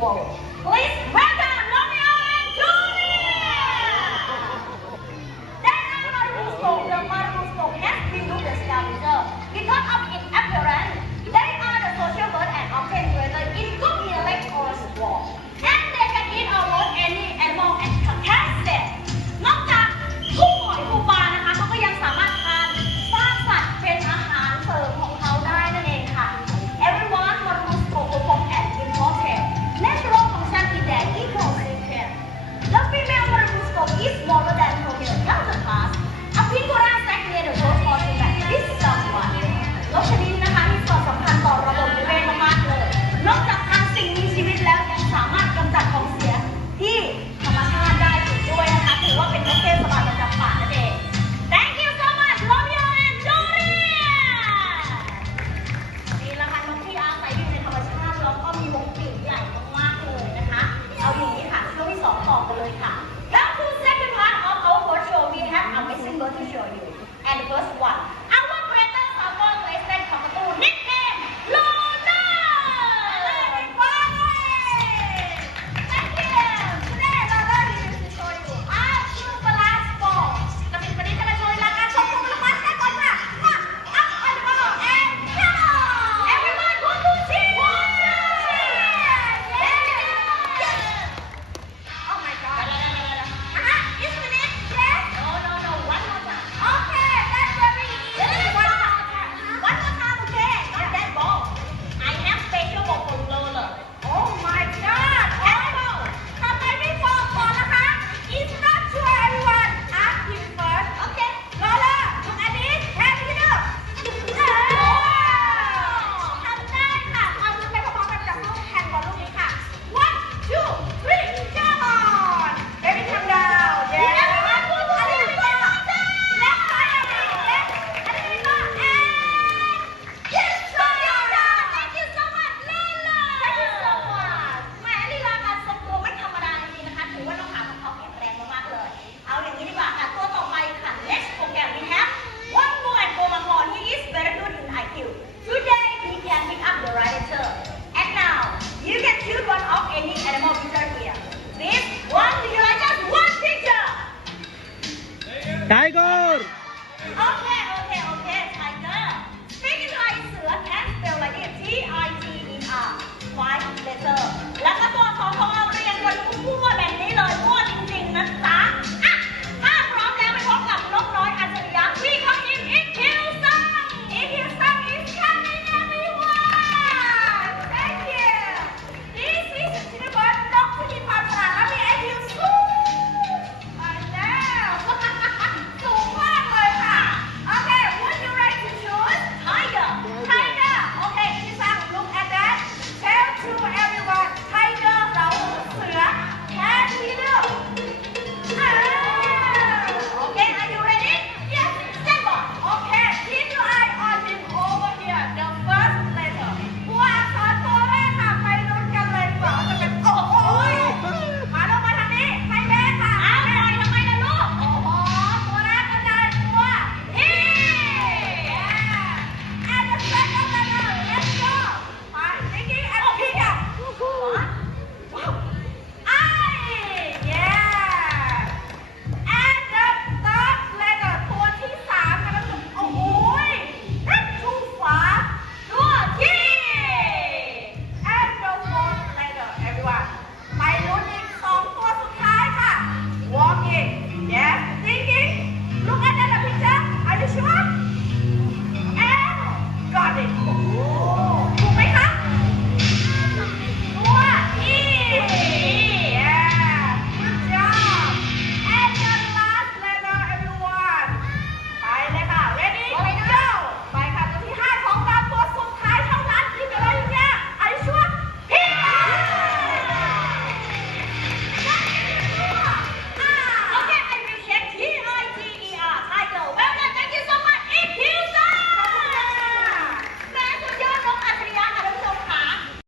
world. Please welcome Romeo and Juliet! That Marusko, the Marusko has been looked at scavenger. Because of its appearance, they are the social bird and often whether in good intellect or strong. And they can eat almost any animal and contested. นอกจากกุ้งหอยปูปลานะคะเขาก็ยังสามารถทานซากสัตว์เป็นอาหารเสริมของเขาได้นั่นเองค่ะ Everyone must go perform an important natural function in their ecosystem. The female Marabusco is smaller than her male counterparts. A pingora sac near the throat or the back is someone. นกชนิดนะคะมีส่วนสำคัญต่อระบบนิเวศมากๆเลย นอกจากทางสิ่งมีชีวิตแล้วยังสามารถกำจัดของเสียที่ธรรมชาติได้อีกด้วยนะคะถือว่าเป็นนกเทศบาลประจำป่านั่นเอง Thank you so much Romeo and Juliet นี่ละค่ะนกที่อาศัยอยู่ในธรรมชาติแล้วก็มีวงปีกใหญ่มากๆเลยนะคะ เอาอย่างนี้ค่ะช่วงที่สองต่อกันเลยค่ะ Now to second part of our first show we have amazing bird to show you and the first one our greatest summer crested cockatoo nickname Luna Thank you Today Lola is to show you our super last ball กระติกวันนี้จะมาโชว์รายการชมพู่ละมัดกันก่อนค่ะมา up on the ball and come on everyone one two three Oh my god It's minute yes No one more time Okay that's very easy One more time okay not that ball I have special ball for Lola Oh my god Animal ทำไมไม่บอกก่อนนะคะ It's not sure everyone ask him first Okay Lola look at this Can you do ทำได้ค่ะเอามือไปพร้อมๆกันกับลูกแฮนด์บอลลูกนี้ค่ะ One two three come on Baby come down Yeah everyone go to the left side of it left and Yes so done Thank you so much Lola Thank you so much แหมลีลาการทรงตัวไม่ธรรมดาจริงๆนะคะถือว่าน้องขาของเขาแข็งแรงมากๆเลย เอาอย่างนี้ดีกว่าค่ะตัวต่อไปค่ะ Next program we have one more and Bomahon he is very good in IQ Today he can pick up the radiator And now you can choose one of any animal picture here This one visualize just one picture Tiger